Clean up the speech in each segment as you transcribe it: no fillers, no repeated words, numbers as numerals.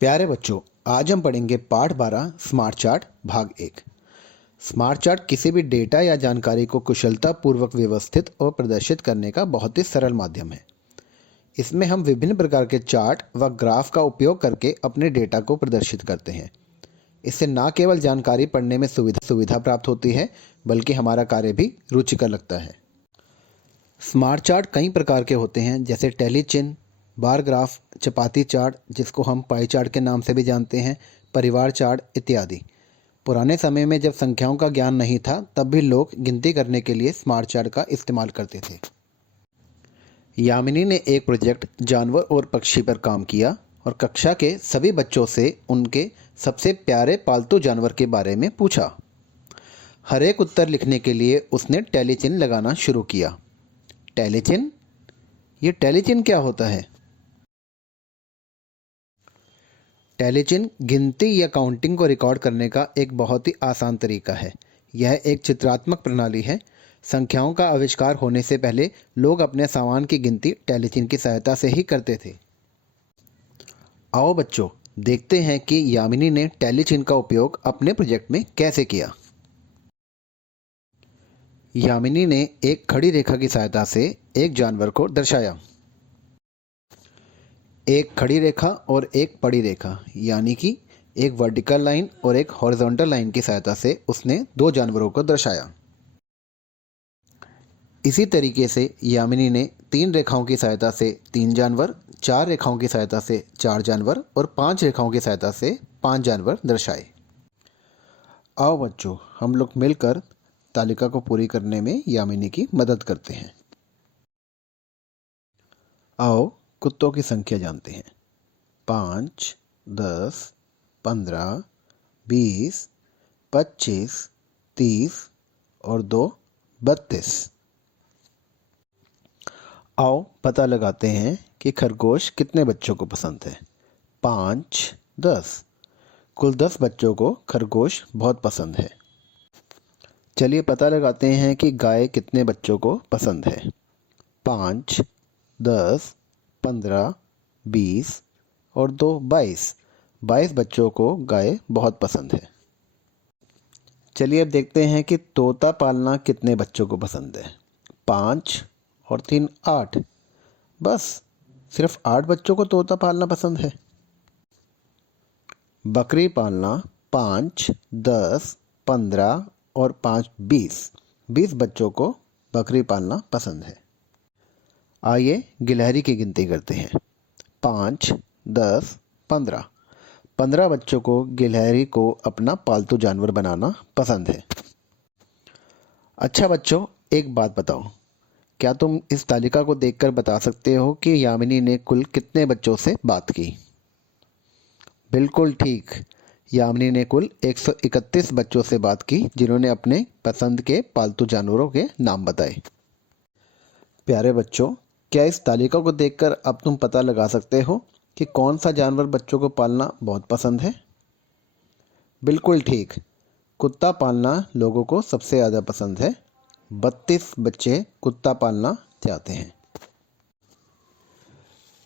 प्यारे बच्चों, आज हम पढ़ेंगे पाठ 12 स्मार्ट चार्ट भाग 1। स्मार्ट चार्ट किसी भी डेटा या जानकारी को कुशलतापूर्वक व्यवस्थित और प्रदर्शित करने का बहुत ही सरल माध्यम है। इसमें हम विभिन्न प्रकार के चार्ट व ग्राफ का उपयोग करके अपने डेटा को प्रदर्शित करते हैं। इससे न केवल जानकारी पढ़ने में सुविधा प्राप्त होती है, बल्कि हमारा कार्य भी रुचिकर लगता है। स्मार्ट चार्ट कई प्रकार के होते हैं, जैसे टैली चिन्ह, बार ग्राफ, चपाती चार्ट जिसको हम पाई चार्ट के नाम से भी जानते हैं, परिवार चार्ट इत्यादि। पुराने समय में जब संख्याओं का ज्ञान नहीं था, तब भी लोग गिनती करने के लिए स्मार्ट चार्ट का इस्तेमाल करते थे। यामिनी ने एक प्रोजेक्ट जानवर और पक्षी पर काम किया और कक्षा के सभी बच्चों से उनके सबसे प्यारे पालतू जानवर के बारे में पूछा। हर एक उत्तर लिखने के लिए उसने टैली चिन्ह लगाना शुरू किया। टैली चिन्ह? ये टैली चिन्ह क्या होता है? टैली चिन्ह गिनती या काउंटिंग को रिकॉर्ड करने का एक बहुत ही आसान तरीका है। यह एक चित्रात्मक प्रणाली है। संख्याओं का आविष्कार होने से पहले लोग अपने सामान की गिनती टैली चिन्ह की सहायता से ही करते थे। आओ बच्चों, देखते हैं कि यामिनी ने टैली चिन्ह का उपयोग अपने प्रोजेक्ट में कैसे किया। यामिनी ने एक खड़ी रेखा की सहायता से एक जानवर को दर्शाया। एक खड़ी रेखा और एक पड़ी रेखा, यानी कि एक वर्टिकल लाइन और एक हॉरिजॉन्टल लाइन की सहायता से उसने दो जानवरों को दर्शाया। इसी तरीके से यामिनी ने तीन रेखाओं की सहायता से तीन जानवर, चार रेखाओं की सहायता से चार जानवर और पांच रेखाओं की सहायता से पांच जानवर दर्शाए। आओ बच्चों, हम लोग मिलकर तालिका को पूरी करने में यामिनी की मदद करते हैं। आओ कुत्तों की संख्या जानते हैं। 5, 10, 15, 20, 25, 30 और 2, 32। आओ पता लगाते हैं कि खरगोश कितने बच्चों को पसंद है। 5, 10। कुल 10 बच्चों को खरगोश बहुत पसंद है। चलिए पता लगाते हैं कि गाय कितने बच्चों को पसंद है। 5, 10, 15, 20 और 2, 22। 22 बच्चों को गाय बहुत पसंद है। चलिए अब देखते हैं कि तोता पालना कितने बच्चों को पसंद है। 5 और 3, 8। बस सिर्फ 8 बच्चों को तोता पालना पसंद है। बकरी पालना 5, 10, 15 और 5, 20। 20 बच्चों को बकरी पालना पसंद है। आइए गिलहरी की गिनती करते हैं। 5, 10, 15। 15 बच्चों को गिलहरी को अपना पालतू जानवर बनाना पसंद है। अच्छा बच्चों, एक बात बताओ, क्या तुम इस तालिका को देखकर बता सकते हो कि यामिनी ने कुल कितने बच्चों से बात की? बिल्कुल ठीक, यामिनी ने कुल 131 बच्चों से बात की, जिन्होंने अपने पसंद के पालतू जानवरों के नाम बताए। प्यारे बच्चों, क्या इस तालिका को देखकर अब तुम पता लगा सकते हो कि कौन सा जानवर बच्चों को पालना बहुत पसंद है? बिल्कुल ठीक, कुत्ता पालना लोगों को सबसे ज़्यादा पसंद है। 32 बच्चे कुत्ता पालना चाहते हैं।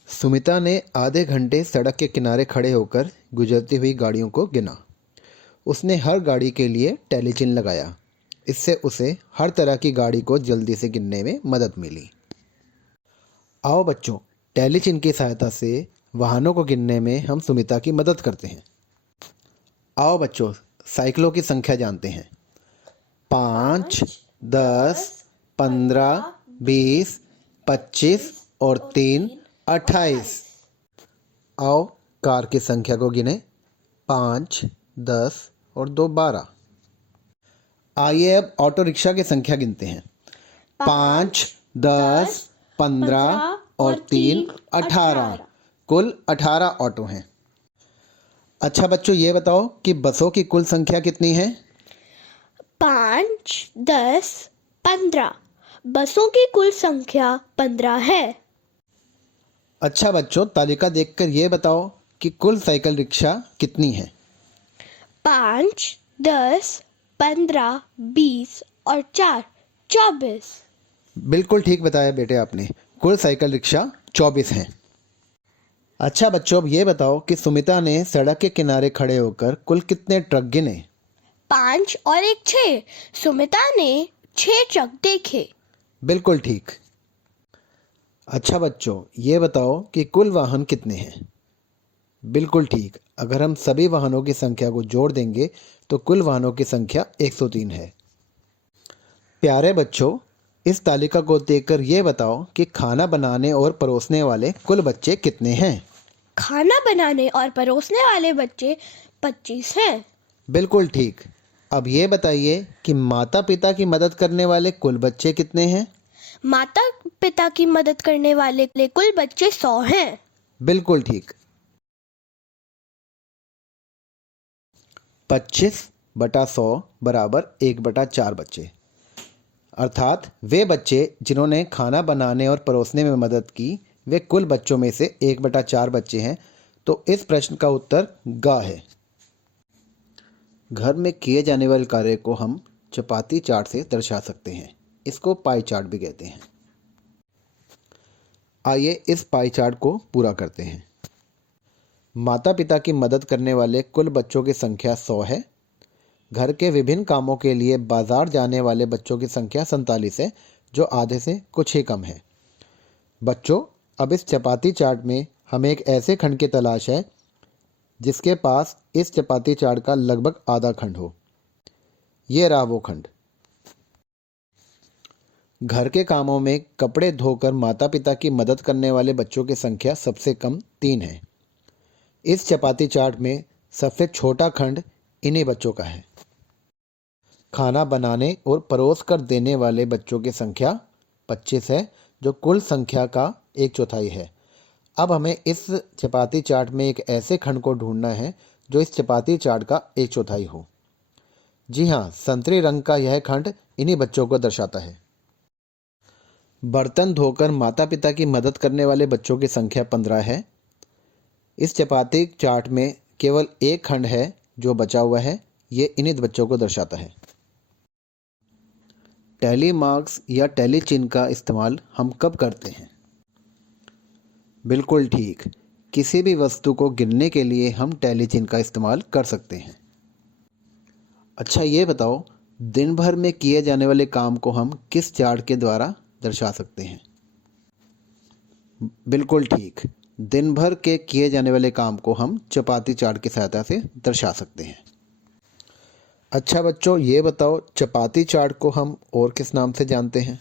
सुमिता ने आधे घंटे सड़क के किनारे खड़े होकर गुजरती हुई गाड़ियों को गिना। उसने हर गाड़ी के लिए टैली चिन्ह लगाया। इससे उसे हर तरह की गाड़ी को जल्दी से गिनने में मदद मिली। आओ बच्चों, टैली चिन्ह की सहायता से वाहनों को गिनने में हम सुमिता की मदद करते हैं। आओ बच्चों, साइकिलों की संख्या जानते हैं। 5, 10, 15, 20, 25 और 3, 28। आओ कार की संख्या को गिने। 5, 10 और 2, 12। आइए अब ऑटो रिक्शा की संख्या गिनते हैं। 5, 10, 15 और 3, 18। कुल 18 ऑटो हैं। अच्छा बच्चों, ये बताओ कि बसों की कुल संख्या कितनी है? 5, 10, 15। बसों की कुल संख्या 15 है। अच्छा बच्चों, तालिका देखकर ये बताओ कि कुल साइकिल रिक्शा कितनी है? 5, 10, 15, 20 और 4, 24। बिल्कुल ठीक बताया बेटे आपने, कुल साइकिल रिक्शा 24 हैं। अच्छा बच्चों, अब ये बताओ कि सुमिता ने सड़क के किनारे खड़े होकर कुल कितने ट्रक गिने? 5 और 1 6। सुमिता ने 6 ट्रक देखे। बिल्कुल ठीक। अच्छा बच्चों, ये बताओ कि कुल वाहन कितने हैं? बिल्कुल ठीक। अगर हम सभी वाहनों की संख्या को जोड़ देंगे तो कुल वाहनों की संख्या 103 है। प्यारे बच्चों, इस तालिका को देखकर ये बताओ कि खाना बनाने और परोसने वाले कुल बच्चे कितने हैं? खाना बनाने और परोसने वाले बच्चे 25 हैं। बिल्कुल ठीक। अब ये बताइए कि माता पिता की मदद करने वाले कुल बच्चे कितने हैं? माता पिता की मदद करने वाले कुल बच्चे 100 हैं। बिल्कुल ठीक। 25/100 बराबर 1/4 बच्चे, अर्थात वे बच्चे जिन्होंने खाना बनाने और परोसने में मदद की वे कुल बच्चों में से 1/4 बच्चे हैं। तो इस प्रश्न का उत्तर ग है। घर में किए जाने वाले कार्य को हम चपाती चार्ट से दर्शा सकते हैं। इसको पाई चार्ट भी कहते हैं। आइए इस पाई चार्ट को पूरा करते हैं। माता पिता की मदद करने वाले कुल बच्चों की संख्या 100 है। घर के विभिन्न कामों के लिए बाजार जाने वाले बच्चों की संख्या 47 है, जो आधे से कुछ ही कम है। बच्चों, अब इस चपाती चार्ट में हमें एक ऐसे खंड की तलाश है जिसके पास इस चपाती चार्ट का लगभग आधा खंड हो। ये रहा वो खंड। घर के कामों में कपड़े धोकर माता पिता की मदद करने वाले बच्चों की संख्या सबसे कम 3 है। इस चपाती चार्ट में सबसे छोटा खंड इन्हीं बच्चों का है। खाना बनाने और परोस कर देने वाले बच्चों की संख्या 25 है, जो कुल संख्या का 1/4 है। अब हमें इस चपाती चार्ट में एक ऐसे खंड को ढूंढना है जो इस चपाती चार्ट का 1/4 हो। जी हाँ, संतरी रंग का यह खंड इन्हीं बच्चों को दर्शाता है। बर्तन धोकर माता पिता की मदद करने वाले बच्चों की संख्या 15 है। इस चपाती चार्ट में केवल एक खंड है जो बचा हुआ है। ये इन्हीं बच्चों को दर्शाता है। टैली मार्क्स या टैली चिन्ह का इस्तेमाल हम कब करते हैं? बिल्कुल ठीक। किसी भी वस्तु को गिनने के लिए हम टैली चिन्ह का इस्तेमाल कर सकते हैं। अच्छा ये बताओ, दिन भर में किए जाने वाले काम को हम किस चार्ट के द्वारा दर्शा सकते हैं? बिल्कुल ठीक। दिन भर के किए जाने वाले काम को हम चपाती चार्ट की सहायता से दर्शा सकते हैं। अच्छा बच्चों, ये बताओ चपाती चार्ट को हम और किस नाम से जानते हैं?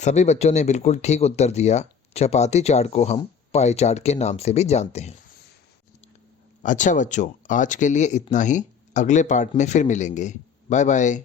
सभी बच्चों ने बिल्कुल ठीक उत्तर दिया। चपाती चार्ट को हम पाई चार्ट के नाम से भी जानते हैं। अच्छा बच्चों, आज के लिए इतना ही। अगले पार्ट में फिर मिलेंगे। Bye bye.